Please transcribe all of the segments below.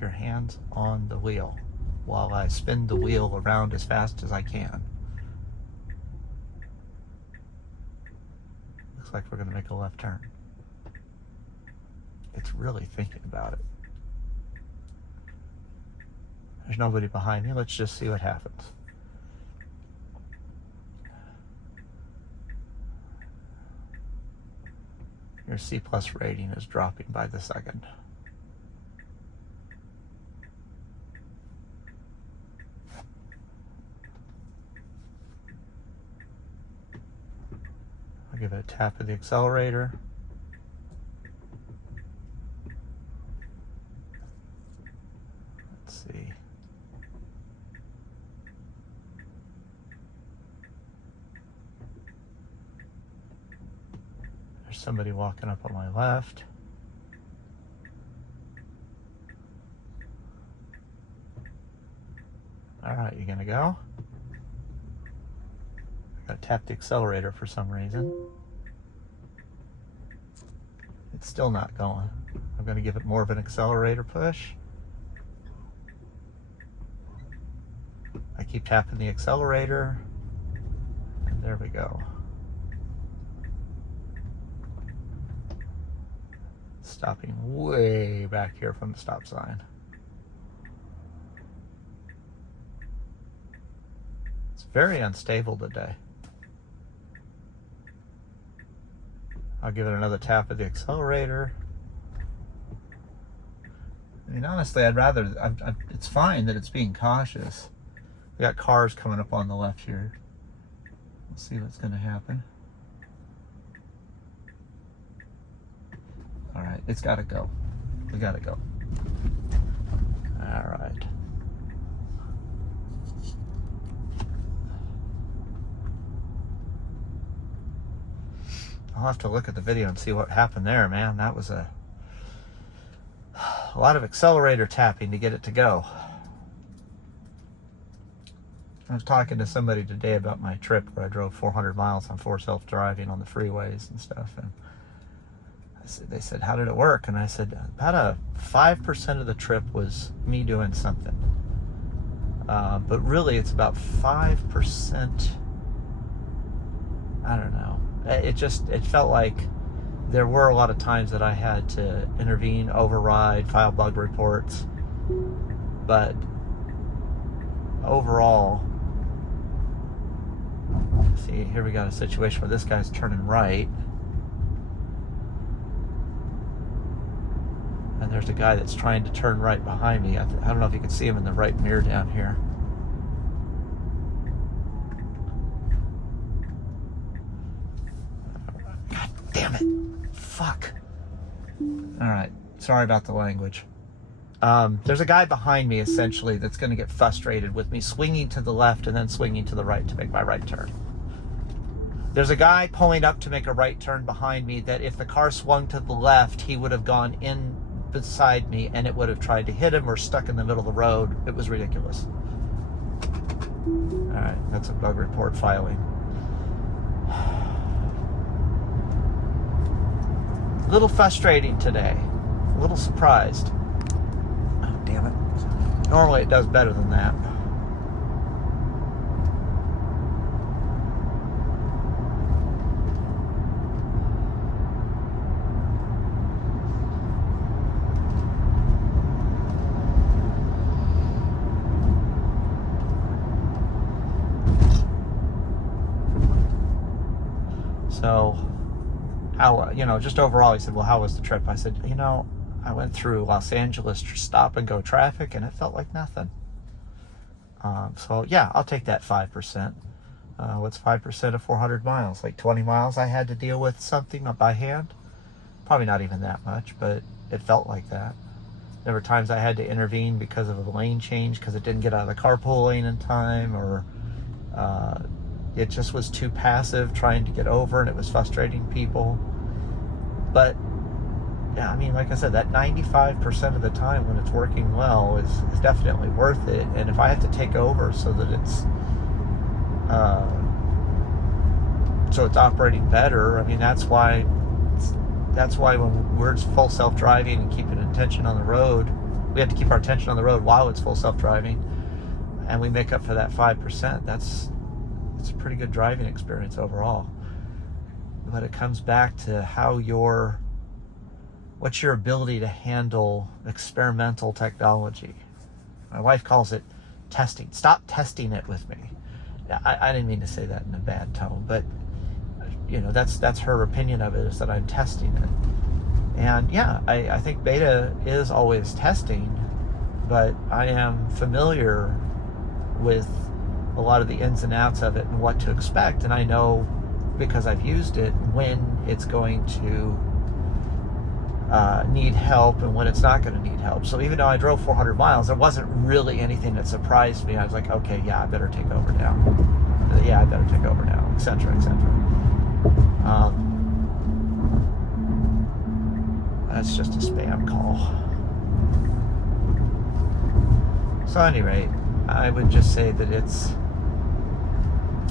keep your hands on the wheel while I spin the wheel around as fast as I can. Looks like we're going to make a left turn. It's really thinking about it. There's nobody behind me. Let's just see what happens. Your C+ rating is dropping by the second. I'll give it a tap of the accelerator. Let's see. There's somebody walking up on my left. All right, you gonna go? I gotta tap the accelerator for some reason. It's still not going. I'm gonna give it more of an accelerator push. I keep tapping the accelerator, and there we go. Stopping way back here from the stop sign. It's very unstable today. I'll give it another tap of the accelerator. I mean, honestly, I'd rather, it's fine that it's being cautious. We got cars coming up on the left here. Let's see what's going to happen. All right, it's got to go. We got to go. All right. I'll have to look at the video and see what happened there, man. That was a lot of accelerator tapping to get it to go. I was talking to somebody today about my trip where I drove 400 miles on 4 self-driving on the freeways and stuff, and they said, how did it work? And I said, about 5% of the trip was me doing something. But really, it's about 5%. I don't know. It felt like there were a lot of times that I had to intervene, override, file bug reports. But overall, see, here we got a situation where this guy's turning right. And there's a guy that's trying to turn right behind me. I don't know if you can see him in the right mirror down here. God damn it. Fuck. Alright, sorry about the language. There's a guy behind me, essentially, that's going to get frustrated with me swinging to the left and then swinging to the right to make my right turn. There's a guy pulling up to make a right turn behind me that if the car swung to the left, he would have gone in beside me and it would have tried to hit him or stuck in the middle of the road. It was ridiculous. All right, that's a bug report filing. A little frustrating today. A little surprised. Oh, damn it. Normally it does better than that. So, how, just overall, he said, well, how was the trip? I said, I went through Los Angeles stop and go traffic and it felt like nothing. So yeah, I'll take that 5%. What's 5% of 400 miles? Like 20 miles I had to deal with something by hand? Probably not even that much, but it felt like that. There were times I had to intervene because of a lane change because it didn't get out of the carpool lane in time, or it just was too passive trying to get over and it was frustrating people. But yeah, I mean, like I said, that 95% of the time when it's working well is definitely worth it. And if I have to take over so that it's operating better, I mean, that's why when we're full self-driving and keeping attention on the road, we have to keep our attention on the road while it's full self-driving, and we make up for that 5%. It's a pretty good driving experience overall. But it comes back to what's your ability to handle experimental technology. My wife calls it testing. Stop testing it with me. I didn't mean to say that in a bad tone, but that's her opinion of it, is that I'm testing it. And yeah, I think beta is always testing, but I am familiar with a lot of the ins and outs of it and what to expect, and I know, because I've used it, when it's going to need help and when it's not going to need help. So even though I drove 400 miles, there wasn't really anything that surprised me. I was like, okay, yeah, I better take over now. Yeah, I better take over now, etc., etc. That's just a spam call. So at any rate, I would just say that it's...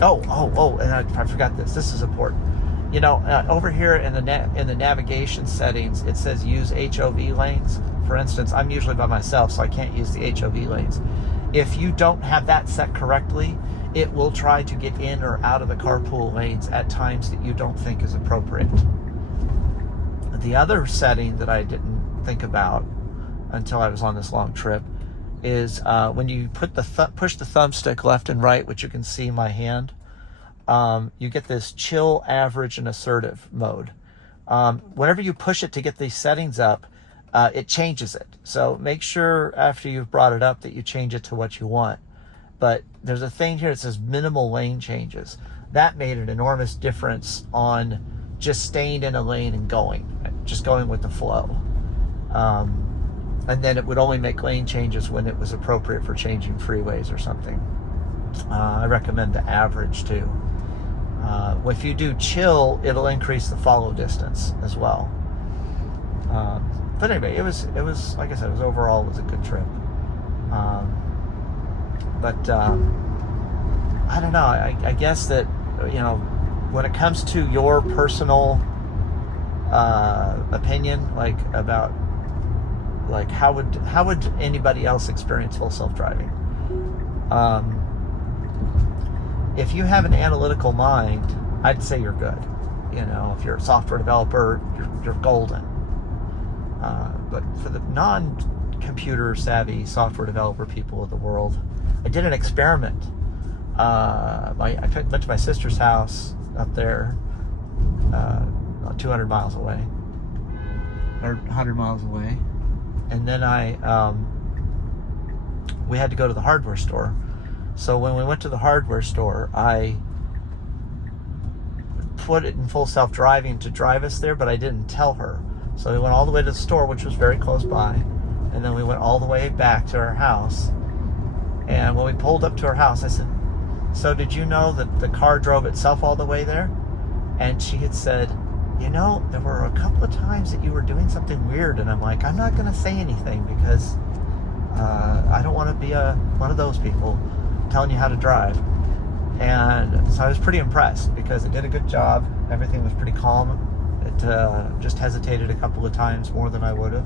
Oh, and I forgot this. This is important. Over here in the navigation settings, it says use HOV lanes. For instance, I'm usually by myself, so I can't use the HOV lanes. If you don't have that set correctly, it will try to get in or out of the carpool lanes at times that you don't think is appropriate. The other setting that I didn't think about until I was on this long trip is when you put push the thumbstick left and right, which you can see my hand, you get this chill, average, and assertive mode. Whenever you push it to get these settings up, it changes it. So make sure after you've brought it up that you change it to what you want. But there's a thing here that says minimal lane changes. That made an enormous difference on just staying in a lane and just going with the flow. And then it would only make lane changes when it was appropriate for changing freeways or something. I recommend the average too. If you do chill, it'll increase the follow distance as well. But anyway, it was like I said, overall it was a good trip. But I don't know. I guess that when it comes to your personal opinion, about how would anybody else experience full self-driving? If you have an analytical mind, I'd say you're good. If you're a software developer, you're golden. But for the non-computer savvy software developer people of the world, I did an experiment. I went to my sister's house up there, 200 miles away, or 100 miles away, and then we had to go to the hardware store. So when we went to the hardware store, I put it in full self-driving to drive us there, but I didn't tell her. So we went all the way to the store, which was very close by, and then we went all the way back to our house. And when we pulled up to our house, I said, so did you know that the car drove itself all the way there? And she had said, there were a couple of times that you were doing something weird. And I'm like, I'm not going to say anything because I don't want to be one of those people telling you how to drive. And so I was pretty impressed because it did a good job. Everything was pretty calm. It just hesitated a couple of times more than I would have.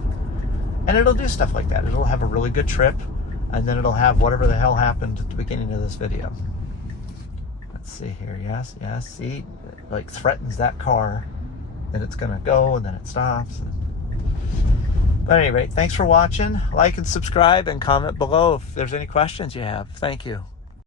And it'll do stuff like that. It'll have a really good trip, and then it'll have whatever the hell happened at the beginning of this video. Let's see here. Yes, see, it threatens that car that it's gonna go, and then it stops. But at any rate, thanks for watching. Like and subscribe and comment below if there's any questions you have. Thank you.